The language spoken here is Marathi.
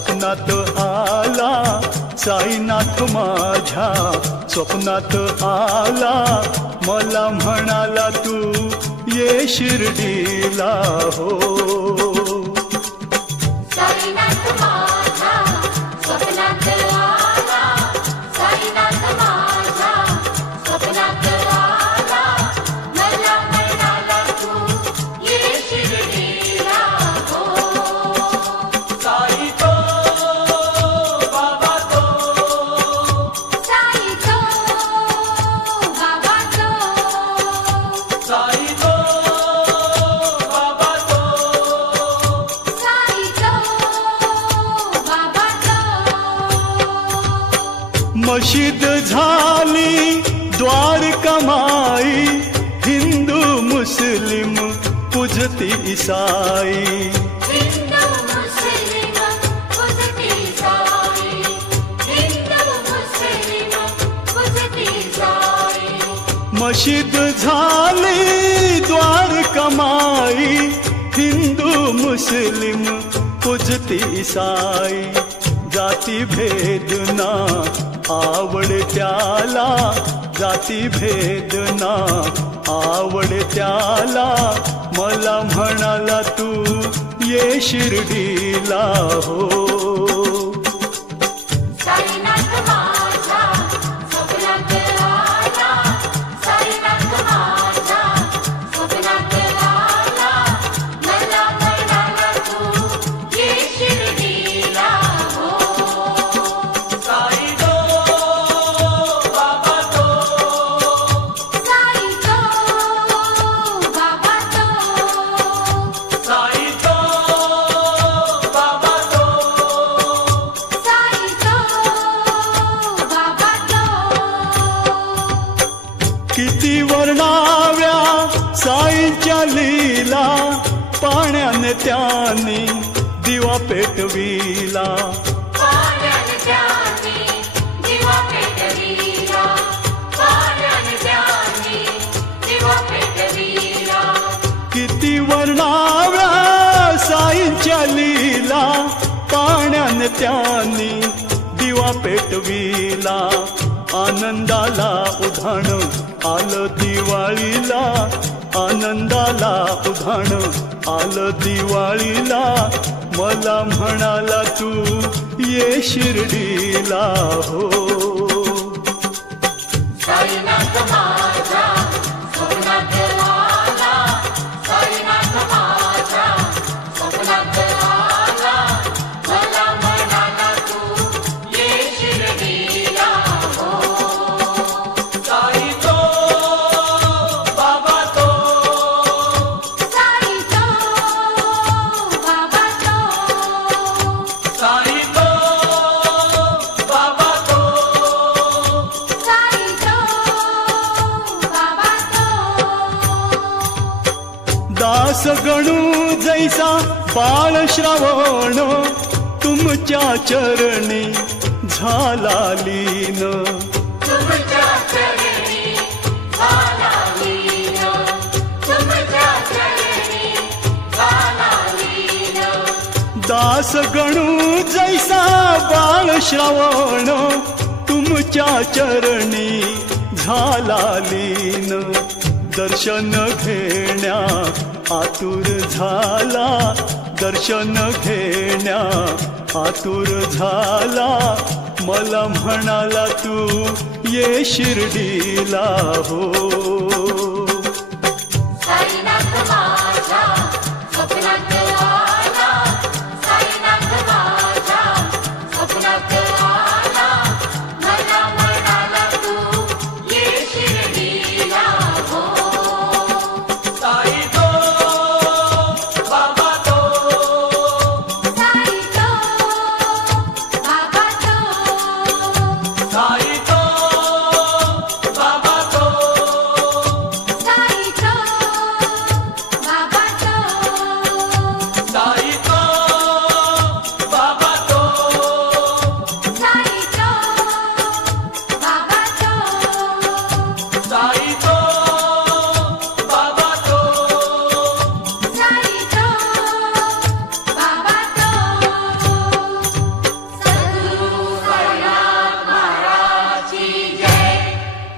स्वप्नात आला साईनाथ माझ्या स्वप्नात आला मला म्हणाला तू ये शिर्डीला हो साईनाथ माझ्या स्वप्नात आला साईनाथ माझ्या स्वप्नात आला मला म्हणाला तू ये शिर्डीला हो साई तो बाबा तो साई तो बाबा तो साई तो बाबा तो साई तो बाबा तो मशीद झाली द्वारका माई हिंदू मुस्लिम पूजती ईसाई हिंदू मुस्लिम पूजती साई हिंदू मुस्लिम पूजती साई मशीद झाली द्वारका माई हिंदू मुस्लिम पूजती ईसाई जाती भेदना आवड त्याला जाती भेदना आवड त्याला मला म्हणाला तू ये शिर्डीला हो साईनाथ माझ्या स्वप्नात आला साईनाथ माझ्या स्वप्नात आला मला म्हणाला तू ये शिर्डीला हो साई तो बाबा तो साई तो बाबा तो साई तो बाबा तो साई तो बाबा तो किती वर्णाव्या साईंच्या लीला पाण्याने त्यानी दिवा पेटविला पाण्याने त्याने दिवा पेटविला पाण्याने त्याने दिवा पेटविला किती वर्णाव्या साईंच्या लीला पाण्याने त्यानी दिवा पेटविला आनंदाला उधाण आलं दिवाळीला आनंदाला उधाण आलं दिवाळीला मला म्हणाला तू ये शिर्डीला हो साईनाथ माझ्या स्वप्नात आला साईनाथ माझ्या स्वप्नात आला मला म्हणाला तू ये शिर्डीला हो साई तो बाबा तो साई तो बाबा तो साई तो बाबा तो साई तो बाबा तो दास गणू जैसा बाळ श्रावण तुमच्या चरणी झाला लीन तुमच्या चरणी झाला लीन तुमच्या चरणी झाला लीन दास गणू जैसा बाळ श्रावण तुमच्या चरणी झाला लीन दर्शन घेण्या आतुर झाला दर्शन घेण्या आतुर झाला मला म्हणाला तू ये शिर्डीला हो